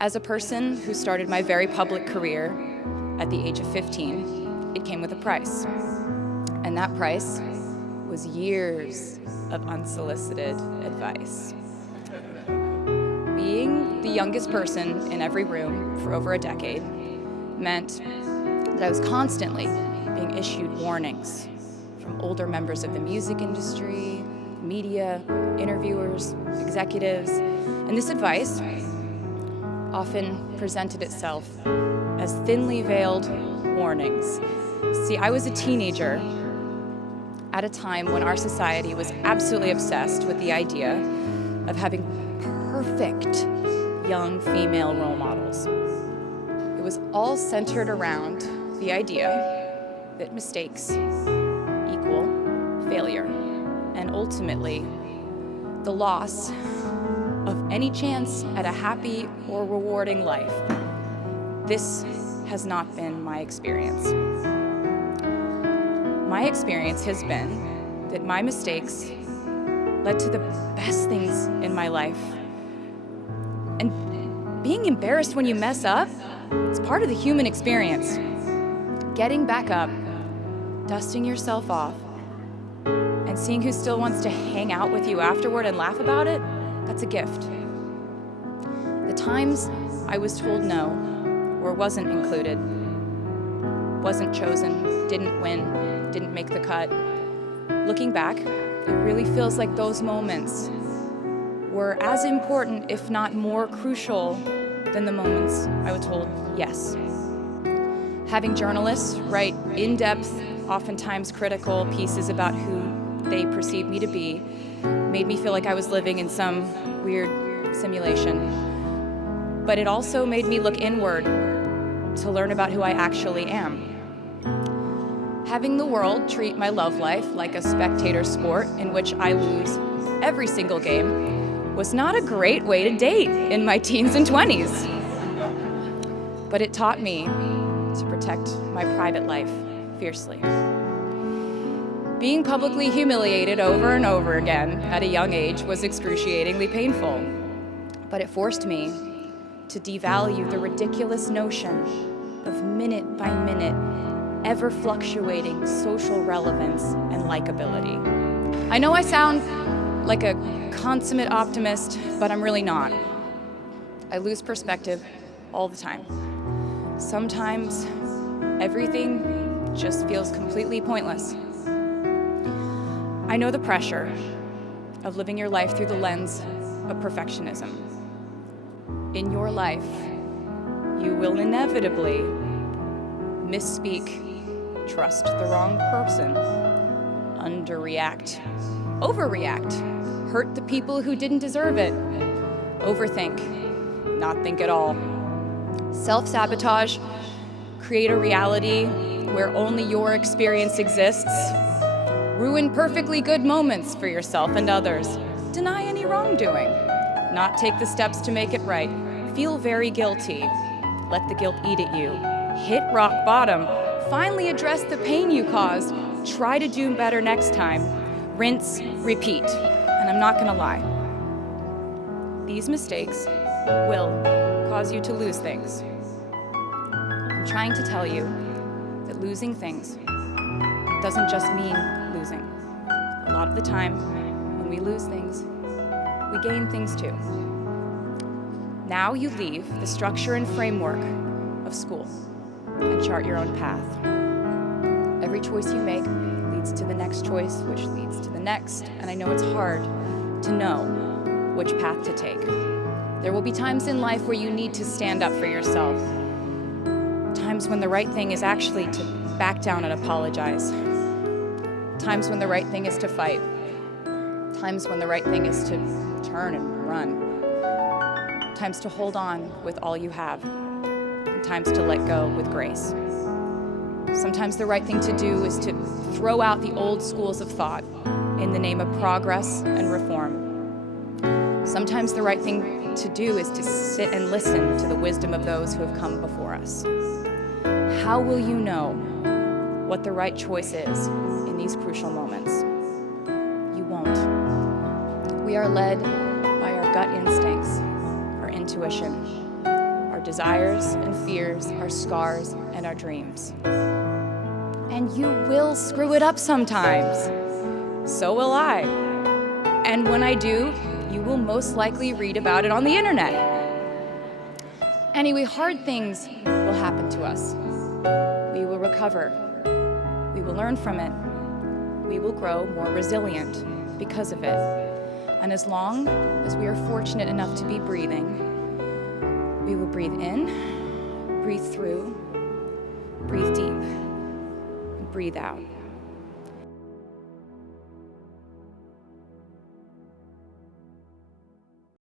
As a person who started my very public career at the age of 15, it came with a price. And that price was years of unsolicited advice. Being the youngest person in every room for over a decade meant that I was constantly being issued warnings from older members of the music industry, media, interviewers, executives, and this advice often presented itself as thinly veiled warnings. See, I was a teenager at a time when our society was absolutely obsessed with the idea of having perfect young female role models. It was all centered around the idea that mistakes equal failure, and ultimately the loss of any chance at a happy or rewarding life. This has not been my experience. My experience has been that my mistakes led to the best things in my life. And being embarrassed when you mess up, it's part of the human experience. Getting back up, dusting yourself off, and seeing who still wants to hang out with you afterward and laugh about it, that's a gift. The times I was told no, or wasn't included, wasn't chosen, didn't win, didn't make the cut, looking back, it really feels like those moments were as important, if not more crucial, than the moments I was told yes. Having journalists write in-depth, oftentimes critical pieces about who they perceived me to be made me feel like I was living in some weird simulation. But it also made me look inward to learn about who I actually am. Having the world treat my love life like a spectator sport in which I lose every single game was not a great way to date in my teens and 20s. But it taught me to protect my private life fiercely. Being publicly humiliated over and over again at a young age was excruciatingly painful, but it forced me to devalue the ridiculous notion of minute-by-minute, ever-fluctuating social relevance and likability. I know I sound like a consummate optimist, but I'm really not. I lose perspective all the time. Sometimes everything just feels completely pointless. I know the pressure of living your life through the lens of perfectionism. In your life, you will inevitably misspeak, trust the wrong person, underreact, overreact, hurt the people who didn't deserve it, overthink, not think at all, self-sabotage, create a reality where only your experience exists, ruin perfectly good moments for yourself and others, deny any wrongdoing, not take the steps to make it right, feel very guilty, let the guilt eat at you, hit rock bottom, finally address the pain you caused, try to do better next time, rinse, repeat. And I'm not gonna lie, these mistakes will cause you to lose things. I'm trying to tell you that losing things doesn't just mean losing. A lot of the time, when we lose things, we gain things too. Now you leave the structure and framework of school and chart your own path. Every choice you make leads to the next choice, which leads to the next, and I know it's hard to know which path to take. There will be times in life where you need to stand up for yourself. Times when the right thing is actually to back down and apologize. Times when the right thing is to fight. Times when the right thing is to turn and run. Times to hold on with all you have. And times to let go with grace. Sometimes the right thing to do is to throw out the old schools of thought in the name of progress and reform. Sometimes the right thing to do is to sit and listen to the wisdom of those who have come before us. How will you know what the right choice is in these crucial moments? You won't. We are led by our gut instincts, our intuition. our desires and fears, our scars and our dreams. And you will screw it up sometimes. So will I. And when I do, you will most likely read about it on the internet. Anyway, hard things will happen to us. We will recover. We will learn from it. We will grow more resilient because of it. And as long as we are fortunate enough to be breathing, we will breathe in, breathe through, breathe deep, and breathe out.